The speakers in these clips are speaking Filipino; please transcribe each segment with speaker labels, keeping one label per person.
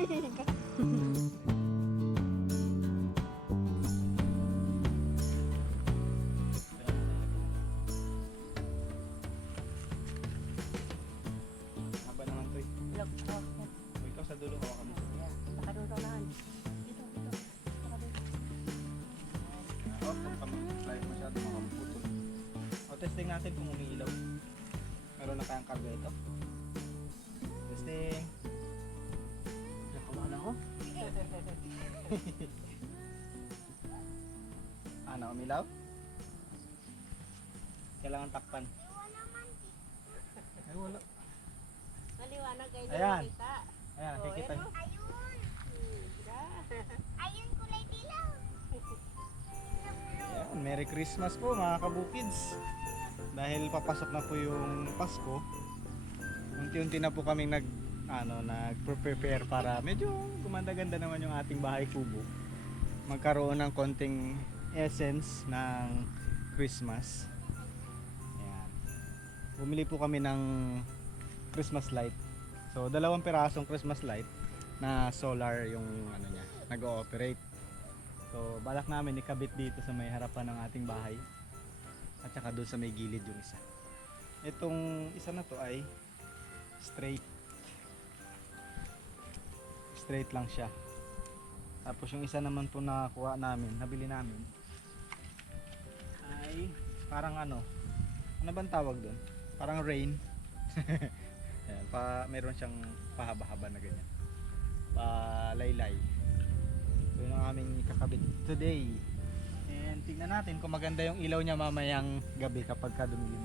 Speaker 1: Haba Umilaw? Kailangan takpan. Ay, wala.
Speaker 2: Maliwanag kayo
Speaker 1: Ayan.
Speaker 2: nakita.
Speaker 1: Ayan,
Speaker 2: Oh,
Speaker 1: nakikita
Speaker 2: ayan,
Speaker 1: niyo.
Speaker 2: Ayun.
Speaker 1: Ayan, Merry Christmas po mga kabukids. Dahil papasok na po yung Pasko, unti-unti na po kaming nag ano, nag-prepare para medyo gumanda-ganda naman yung ating bahay kubo. Magkaroon ng konting essence ng Christmas. Ayan. Bumili po kami ng Christmas light. So, dalawang pirasong Christmas light na solar yung ano niya, nag-ooperate. So, balak namin ikabit dito sa may harapan ng ating bahay. At saka doon sa may gilid yung isa. Itong isa na to ay straight. Straight lang siya. Tapos yung isa naman po na kuha namin, nabili namin ay parang ano, ano bang tawag doon? Parang rain. Ayan, pa, meron siyang pahaba-haba na ganyan. Palaylay. So yun ang aming kakabit today. And tingnan natin kung maganda yung ilaw niya mamayang gabi kapag ka dumilim.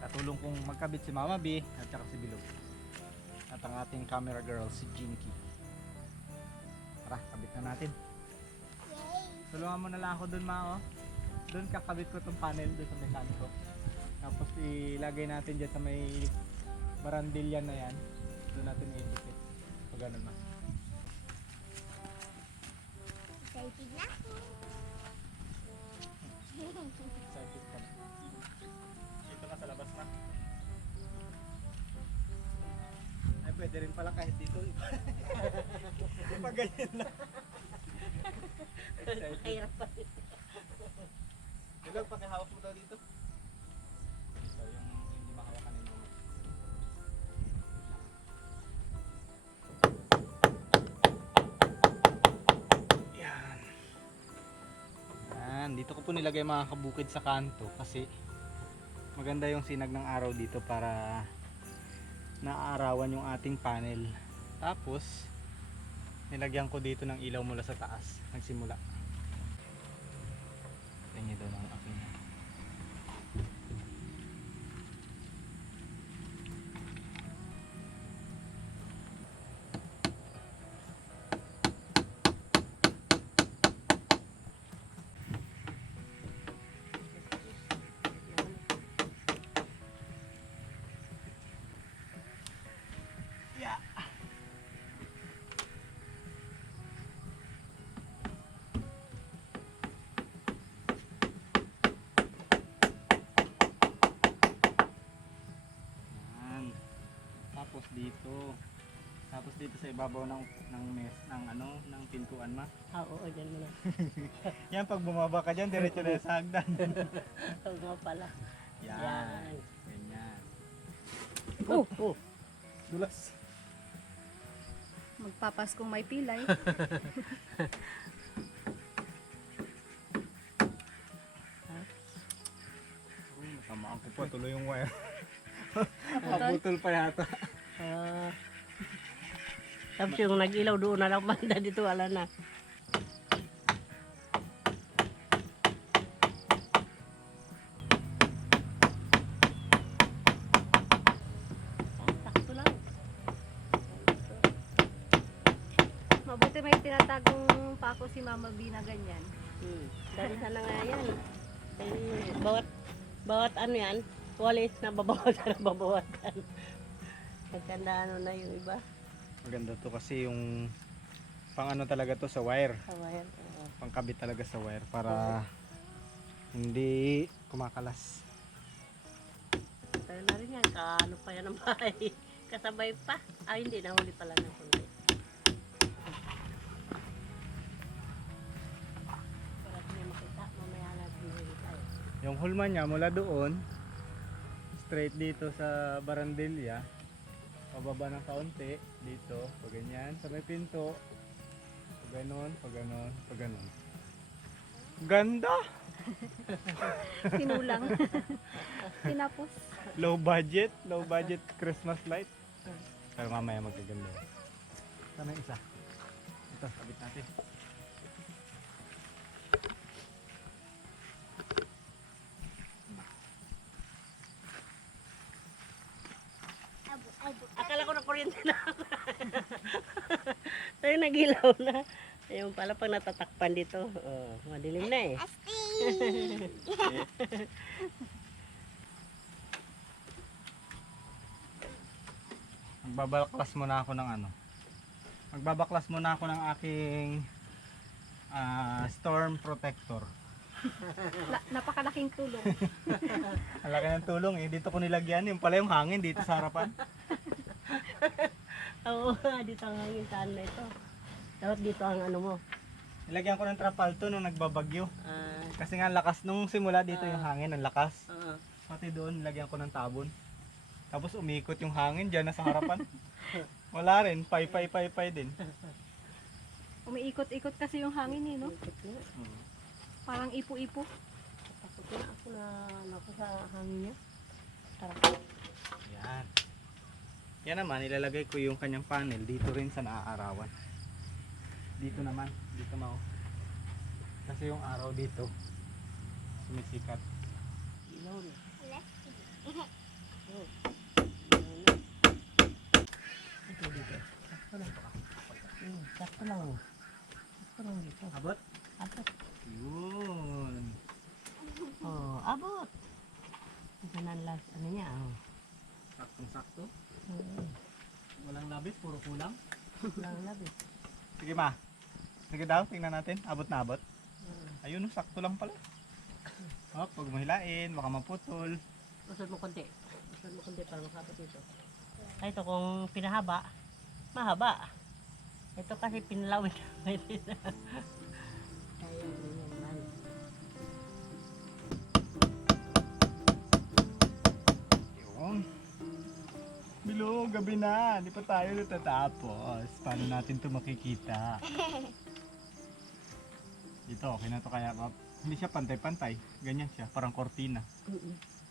Speaker 1: Katulong kong magkabit si Mama B at saka si Bilog. At ang ating camera girl si Jinky. Tara, kabit na natin. Tulungan mo na lang ako dun ma oh. Doon kakabit ko tong panel doon sa mekaniko. Tapos ilagay natin dyan sa may barandilyan na yan. Doon natin i-dikit. So ganun ma.
Speaker 3: Excited na ako.
Speaker 1: Excited ka na. Dito na sa labas na. Ay, pwede rin pala kahit dito. Pag ganyan lang.
Speaker 2: Mahirap pa.
Speaker 1: Ilog, pakihawak mo daw dito. So, yung hindi mahawakan ni Mama. Yan. Yan. Dito ko po nilagay mga kabukid sa kanto kasi maganda yung sinag ng araw dito para naaarawan yung ating panel. Tapos, nilagyan ko dito ng ilaw mula sa taas. Nagsimula. Tingin daw ng Tapos dito. Tapos dito sa ibabaw ng ng mes ng ano ng pintuan ma.
Speaker 2: Ah, oo, dyan mo na.
Speaker 1: Yan pag bumaba ka diyan diretso na sa hagdan.
Speaker 2: Mo pala.
Speaker 1: Yan.
Speaker 2: Yan.
Speaker 1: Ganyan.
Speaker 2: Oh, oh.
Speaker 1: Dulas.
Speaker 3: Magpapaskong may pilay.
Speaker 1: Uy, Natamaan ko pa tuloy yung wire. Mabutol pa yata.
Speaker 2: Ah. Tapos yung nag-ilaw doon na lang banda dito, wala na.
Speaker 3: Mabuti may tinatagong pako si Mama B na ganyan.
Speaker 2: Hmm. Dahil sana nga yan. Eh, bawat, bawat ano yan, walis na babawasan na babawasan. Magkanda ano na yung iba.
Speaker 1: Maganda to kasi yung pang ano talaga to sa wire.
Speaker 2: Kawayan. Oo.
Speaker 1: Pangkabit talaga sa wire para hindi kumakalas.
Speaker 2: Tayo na rin yan. Kaano pa yan ang bahay. Kasabay pa. Ah, hindi. Nahuli pala ng kundi.
Speaker 1: Yung hulma niya mula doon, straight dito sa Barandilla, pababa ng kaunti, dito, pag ganyan, sa may pinto, pag ganon, pag ganon, pag ganon. Ganda!
Speaker 3: Tinulang. Tinapos.
Speaker 1: Low budget, low budget Christmas light. Pero mamaya magaganda. Sana isa.
Speaker 2: Na kuryente na. Tayo nagilaw na. Ayun pala pag natatakpan dito. Oh, madilim na eh.
Speaker 1: Magbabaklas muna ako ng ano. Magbabaklas muna ako ng aking ah, storm protector.
Speaker 3: Na- napakalaking tulong.
Speaker 1: Ang laki ng tulong eh. Dito ko nilagyan. Yung pala yung hangin dito sa harapan.
Speaker 2: Oo, dito ang hangin saan na ito. Dapat dito ang ano mo.
Speaker 1: Nilagyan ko ng trapalto nung nagbabagyo.
Speaker 2: Ah,
Speaker 1: Kasi nga ang lakas nung simula dito yung hangin. Ang lakas.
Speaker 2: oo.
Speaker 1: Pati doon nilagyan ko ng tabon. Tapos umikot yung hangin dyan na sa harapan. Wala rin. Pay, pay, pay, pay din.
Speaker 3: Umiikot-ikot kasi yung hangin eh, no?
Speaker 2: Ikot nga.
Speaker 3: Parang ipo-ipo.
Speaker 2: Takot na ako na ano ako sa hangin niya. Tara.
Speaker 1: Yan. Naman, ilalagay ko yung kanyang panel dito rin sa naaarawan. Dito naman, dito mao. Kasi yung araw dito, sumisikat.
Speaker 2: Ilaw na. Oh.
Speaker 1: Dito. Sakto lang pa.
Speaker 2: Hmm, sakto lang. Sakto lang dito.
Speaker 1: Abot?
Speaker 2: Abot.
Speaker 1: Yun.
Speaker 2: Oh, abot. Ito na last, ano niya, oh.
Speaker 1: Saktong sakto.
Speaker 2: Oo.
Speaker 1: Walang labis, puro kulang.
Speaker 2: Lang labis.
Speaker 1: Sige ma. Sige daw, tingnan natin. Abot na abot. Ayun, oh, sakto lang pala. Oh, pag mahilain, baka maputol.
Speaker 2: Usod mo konti. Usod mo konti para makabot dito. Ay, ito kung pinahaba, mahaba. Ito kasi pinalawin
Speaker 1: Bilo, gabi na. Hindi pa tayo natatapos. Paano natin to makikita? Ito, okay na to kaya. Pap. Hindi siya pantay-pantay. Ganyan siya, parang kortina.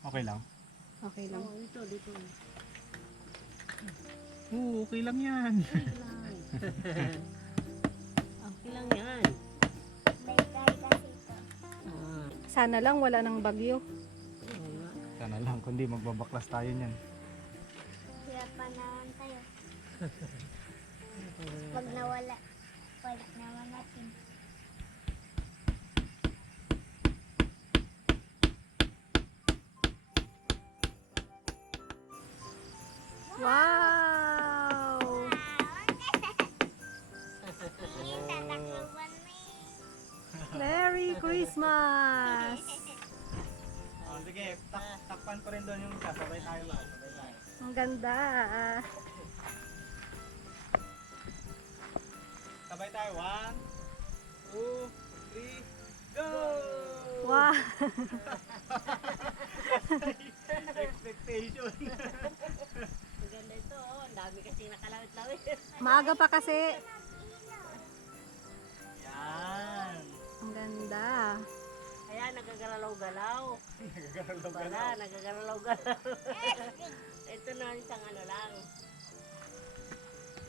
Speaker 1: Okay lang?
Speaker 3: Okay lang.
Speaker 2: Oo, ito, dito.
Speaker 1: Oo, okay lang yan.
Speaker 2: Okay lang. okay lang yan. Ah,
Speaker 3: Sana lang wala ng bagyo.
Speaker 2: oo.
Speaker 1: Sana lang, kundi magbabaklas tayo niyan.
Speaker 4: Naman tayo. Pag nawala, balik naman natin.
Speaker 3: Wow! Merry Christmas!
Speaker 1: Oh, sige, tak takpan ko rin doon yung isa. Sabay tayo ba?
Speaker 3: Ang ganda.
Speaker 1: Sabay tayo. One, two, three, go!
Speaker 3: Wow!
Speaker 1: Expectation.
Speaker 2: Ang ganda ito, oh. Ang dami kasi nakalawit-lawit.
Speaker 3: Maaga pa kasi.
Speaker 2: Kaya nagagalalaw-galaw.
Speaker 1: Nagagalaw
Speaker 2: Wala, nagagalalaw-galaw. ito na isang ano lang.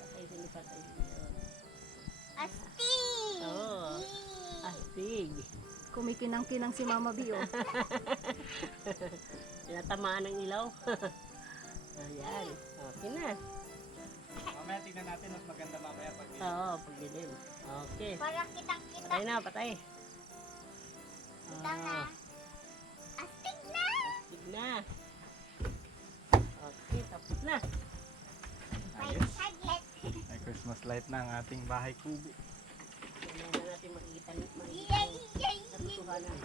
Speaker 2: Patay din patay yun.
Speaker 4: Asti!
Speaker 2: Oo. Astig.
Speaker 3: Kumikinang-kinang si Mama B, oh.
Speaker 2: Tinatamaan ng ilaw. Ayan. Okay na.
Speaker 1: Mamaya tingnan natin mas maganda mamaya pag
Speaker 2: Oo, pagdilim. Okay.
Speaker 4: Parang kitang-kita.
Speaker 2: Patay na, patay.
Speaker 4: Kita na.
Speaker 2: Ah,
Speaker 4: Astig na!
Speaker 2: astig na. Okay, tapos na.
Speaker 1: Ayos. May Christmas light na ang ating bahay kubo.
Speaker 2: Kaya na natin makikita
Speaker 4: Yay! Yay!
Speaker 2: katotohanan.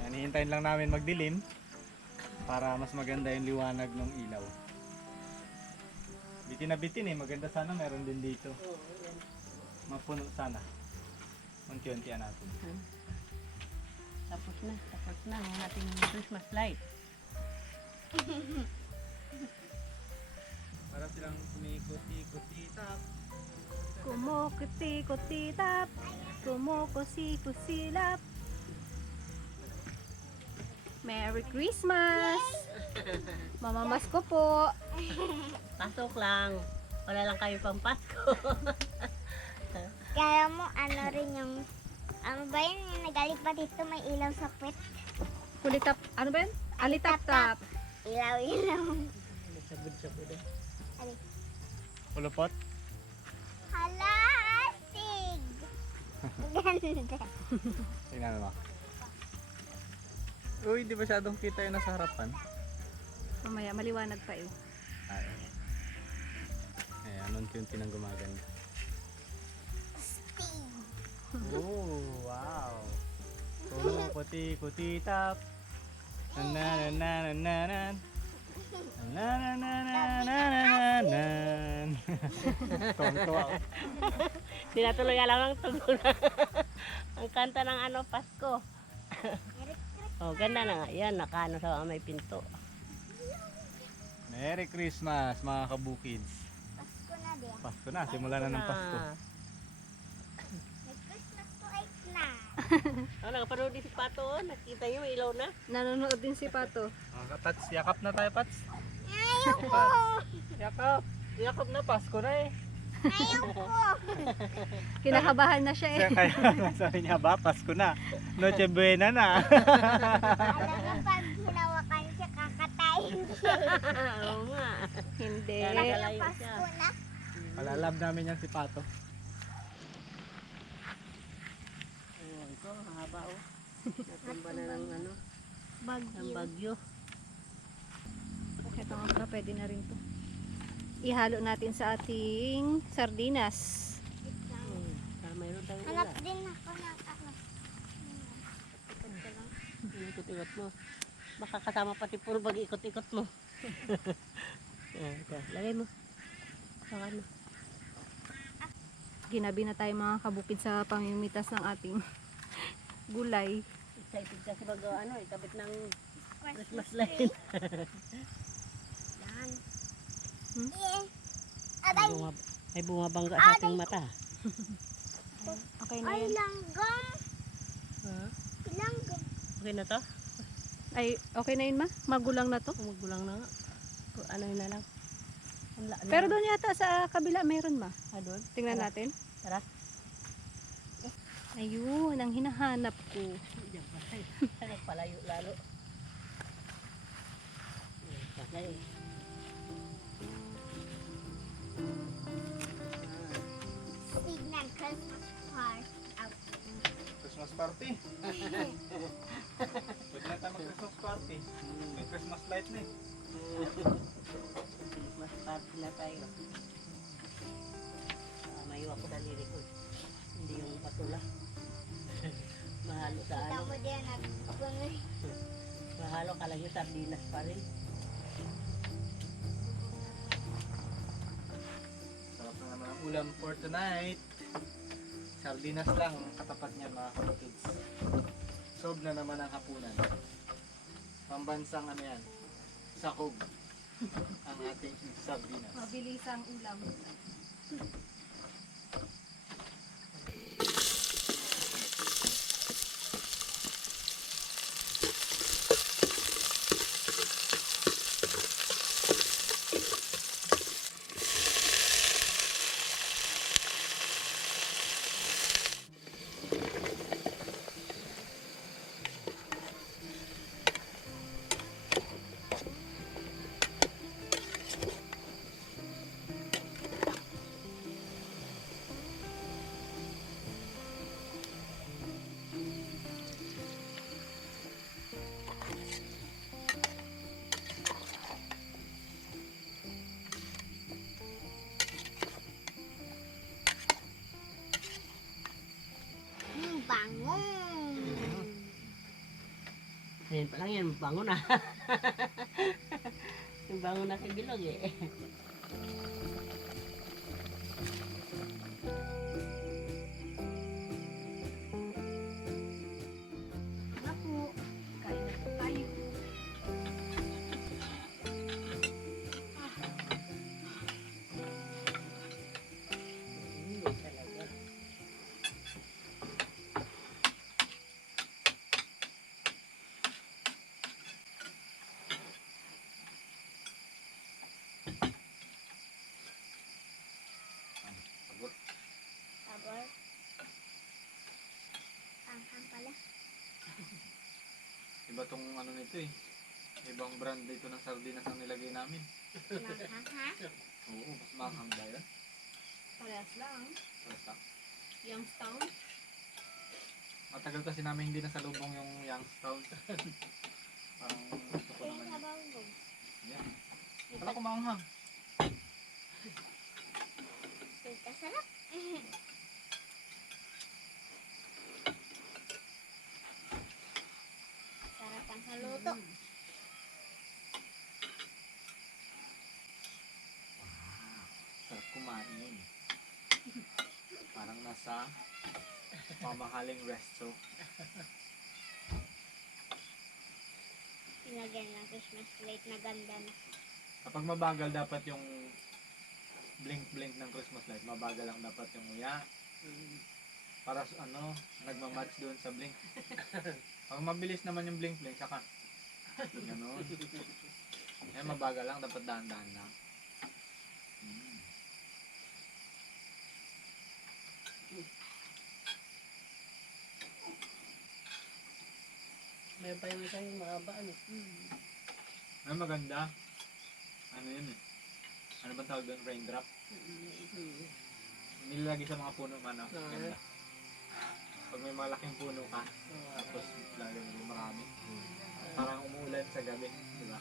Speaker 1: Ayan, hihintayin lang namin magdilim. para mas maganda yung liwanag ng ilaw. Bitin na bitin eh, maganda sana meron din dito.
Speaker 2: Oo.
Speaker 1: Mapuno sana. Unti-untian natin.
Speaker 2: Tapos na, tapos na ang ating Christmas light.
Speaker 1: Para silang kumikot-ikot-itap.
Speaker 3: Kumukuti-kutitap, kumukusi-kusilap. Merry Christmas! Mamamas ko po.
Speaker 2: Pasok lang. Wala lang kayo pang Pasko.
Speaker 4: Kaya mo, ano rin yung... Ano ba yun? Yung nagalit pa dito, may ilaw sa puwet.
Speaker 3: Kulitap, ano ba yun? Alitap-tap.
Speaker 4: Ilaw-ilaw.
Speaker 2: Sabod-sabod eh.
Speaker 1: Pulupot?
Speaker 4: Hala, astig! Ganda.
Speaker 1: Tingnan mo. Uy, di masyadong kita yung nasa harapan.
Speaker 3: Mamaya, maliwanag pa eh.
Speaker 1: Ay. Ayan, unti-unti nang gumaganda. Oh, wow. Kumukuti-kutitap. Nananananan. Nananananan. Tuwang-tuwa. ako.
Speaker 2: Tinatuloy alam ng tugon. ang kanta ng ano, Pasko. oh, ganda na nga. Yan, nakaano sa may pinto.
Speaker 1: Merry Christmas mga kabukids.
Speaker 4: Pasko na din.
Speaker 1: Pasko na, simula na ng Pasko.
Speaker 2: Ah.
Speaker 4: May Christmas light
Speaker 2: Oh, nakapanood din si Pato. oh. Nakita niyo, may ilaw na.
Speaker 3: Nanonood din si Pato.
Speaker 1: Mga kapats, yakap na tayo, Pats.
Speaker 4: Ayoko!
Speaker 1: Yakap. Yakap na, Pasko na eh.
Speaker 4: Ayoko!
Speaker 3: Kinakabahan na siya eh.
Speaker 1: Kaya sabi niya ba, Pasko na. Noche Buena na.
Speaker 4: Alam mo, pag hinawakan siya, kakatayin siya.
Speaker 2: Oo nga.
Speaker 3: Hindi.
Speaker 2: Kaya.
Speaker 4: Pasko na.
Speaker 1: Palalab namin yan si Pato.
Speaker 2: Oh, mahaba oh. Natumba na ng ano, ng
Speaker 3: Bagyo.
Speaker 2: bagyo.
Speaker 3: Ito nga pala, pwede na rin to. Ihalo natin sa ating sardinas.
Speaker 2: Hmm. Ah, mayroon tayong
Speaker 4: Hanap din ako ng ano.
Speaker 2: Ikot-ikot mo. Baka kasama pati puro bag ikot-ikot mo. Ayan, ito. Lagay mo. Sa ano.
Speaker 3: Ginabi na tayo mga kabukid sa pamimitas ng ating gulay.
Speaker 2: Excited kasi mag ano, ikabit ng Christmas light.
Speaker 4: Yan.
Speaker 3: Hmm?
Speaker 4: Eh.
Speaker 2: May bumab- May bumabangga sa ating mata.
Speaker 3: Okay na
Speaker 4: ay
Speaker 3: yan.
Speaker 4: langgam.
Speaker 2: Ha?
Speaker 4: Langgam.
Speaker 2: Okay na to?
Speaker 3: Ay, okay na yun ma? Magulang na to.
Speaker 2: Magulang na nga. Ano yun na lang. Ang la-
Speaker 3: Pero doon yata sa kabila meron ma.
Speaker 2: Ah, doon?
Speaker 3: Tingnan
Speaker 2: Tara.
Speaker 3: natin.
Speaker 2: Tara.
Speaker 3: Ayun, ang hinahanap ko.
Speaker 2: Diyan pa. Ay, palayo lalo. Patay.
Speaker 4: Signal Christmas part out.
Speaker 1: Christmas party. Pwede na tayo mag-Christmas party. May Christmas light na eh.
Speaker 2: Mas party na tayo. Ah, mayo ako daliri ko. Hindi yung patula. Mahalo sa
Speaker 4: Kita
Speaker 2: ano.
Speaker 4: mo din nagpuno.
Speaker 2: Mahalo ka lang yung sardinas pa rin.
Speaker 1: Sarap na naman ang ulam for tonight. Sardinas lang ang katapat niya mga kabukids. Sob na naman ang hapunan. Pambansang ano yan, sakog ang ating sardinas.
Speaker 3: Mabilis ang ulam.
Speaker 2: Ayan pa lang yan, bango na. bango na si Bilog eh.
Speaker 1: Iba tong ano nito eh. Ibang brand dito ng sardinas ang nilagay namin.
Speaker 4: Manghang ha?
Speaker 1: Oo, mas mahang ba yan?
Speaker 3: Parehas lang.
Speaker 1: Basta.
Speaker 3: Youngstown.
Speaker 1: Matagal kasi namin hindi nasalubong yung Youngstown. Parang gusto ko naman. Yan. Wala ko maanghang.
Speaker 4: Kasarap. Sarap ang saluto.
Speaker 1: Sarap kumain. Parang nasa mamahaling resto.
Speaker 4: Nilagyan ng Christmas plate na ganda na.
Speaker 1: Kapag mabagal dapat yung blink-blink ng Christmas light, mabagal lang dapat yung uya. Para sa ano, nagmamatch doon sa blink. Pag mabilis naman yung blink-blink, saka ganun. Eh, mabagal lang, dapat dahan-dahan lang. Mm.
Speaker 2: May pa yung isa yung mahaba ano.
Speaker 1: Ay, maganda. Ano yun eh? Ano ba tawag doon? Raindrop? Nilalagay sa mga puno man, no?
Speaker 2: Ah.
Speaker 1: Ganda. Pag may malaking puno ka, tapos lalo marami. Parang umuulan sa gabi, di ba?